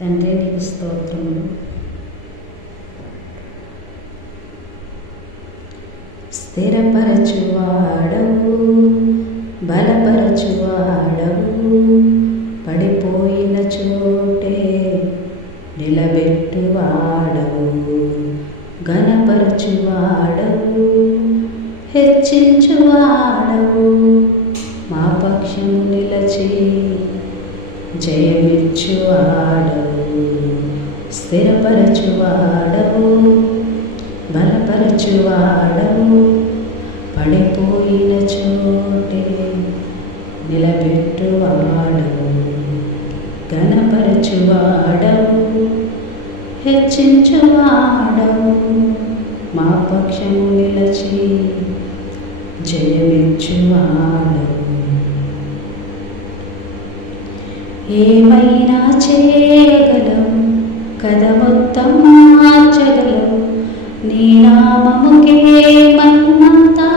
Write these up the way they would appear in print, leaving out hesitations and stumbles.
తండ్రి నీకు స్తోత్రములు. స్థిరపరచువాడవు, బలపరచువాడవు, పడిపోయిన చోటే నిలబెట్టువాడవు, ఘనపరచువాడవు, హెచ్చించువాడవు, మా పక్షము నిలచి జయమిచ్చువాడవు. స్థిరపరచువాడవు, బలపరచువాడవు, పడిపోయిన చోటే నిలబెట్టువాడవు, ఘనపరచువాడవు, హెచ్చించువాడవు, మా పక్షము నిలచి జయమిచ్చువాడవు. ఏమైనా చేయగలవు, కథ మొత్తం మార్చగలవు, నీ నామముకే మహిమంతా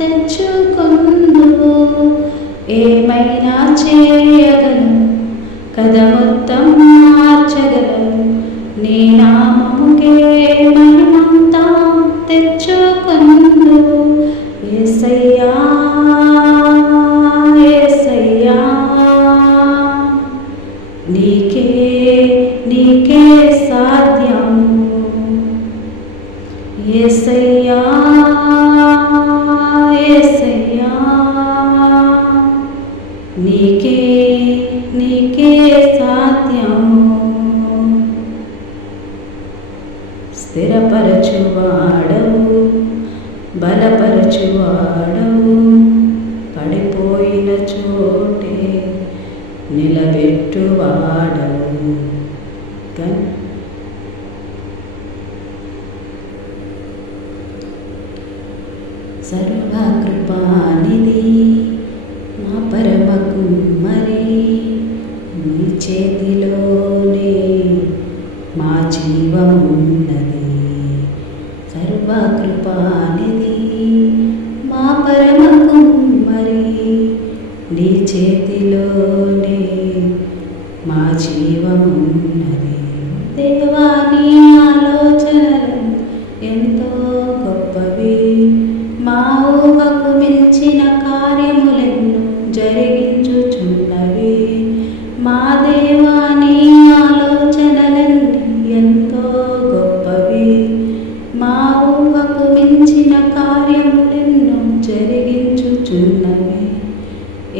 తెచ్చుకొందువు. ఏమైనా చేయగలవు, కథ మొత్తం మార్చగలవు, నీ నామముకే మహిమంతా తెచ్చుకొందువు. యేసయ్యా యేసయ్యా, నీకే నీకే సాధ్యము. యేసయ్యా యేసయ్యా, నీకే నీకే సాధ్యము. స్థిరపరచువాడవు, బలపరచువాడవు, పడిపోయిన చోటే నిలబెట్టువాడవు. సర్వకృపానిధి మా పరమ కుమ్మరి, నీ చేతిలోనే మా జీవమున్నది. సర్వకృపానిధి మా పరమ కుమ్మరి, నీ చేతిలోనే మా జీవమున్నది. దేవా నీ ఆలోచనలు ఎంతో గొప్పవి, మా ఊహకు మించిన కార్యములెన్నో జరిగించుచున్నవి. మా దేవా నీ ఆలోచనలన్నీ ఎంతో గొప్పవి, మా ఊహకు మించిన కార్యములెన్నో జరిగించుచున్నవి.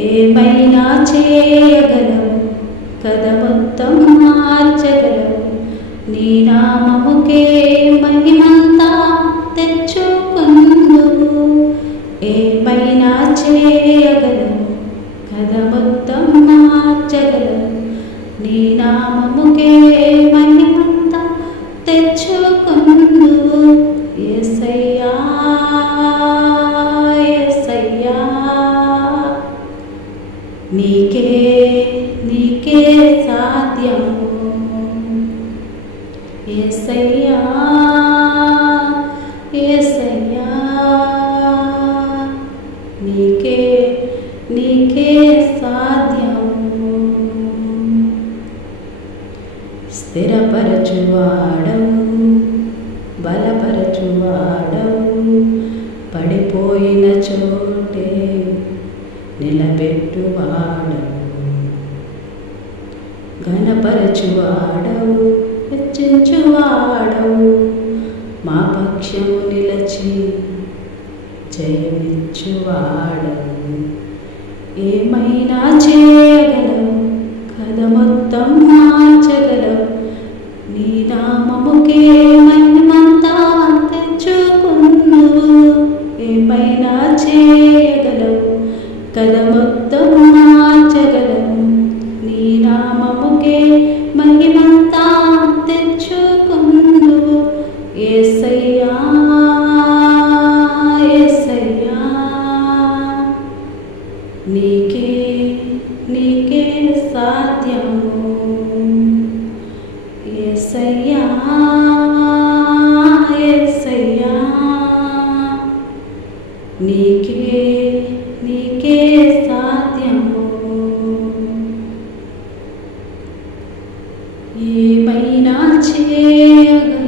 ఏమైనా చేయగలవు, కథ మొత్తం మార్చగలవు, నీ నామముకే మహిమంతా తెచ్చుకొందువు. ఏమైనా చేయగలవు, కథ మొత్తం మార్చగలవు, నీ నామముకే మహిమంతా తెచ్చుకొందువు. యేసయ్యా యేసయ్యా, నీకే నీకే సాధ్యము. యేసయ్యా యేసయ్యా, నీకే నీకే సాధ్యము. స్థిరపరచువాడవు, బలపరచువాడవు, పడిపోయిన చోటే నిలబెట్టువాడవు, ఘనపరచువాడవు, హెచ్చించువాడవు, మా పక్షము నిలచి జయమిచ్చువాడవు. ఏమైనా చేయగలవు, కథ మొత్తం మార్చగలవు, నీ నామముకే మహిమంతా తెచ్చుకొందువు. ఏమైనా చేయగలవు, కథ మొత్తం మార్చగలవు, నీ నామముకే మహిమంతా తెచ్చుకొందువు. యేసయ్యా యేసయ్యా, నీకే నీకే సాధ్యము. యేసయ్యా యేసయ్యా, నీకే నీకే. సాధ్యము. ఏమైనా చేయగలవు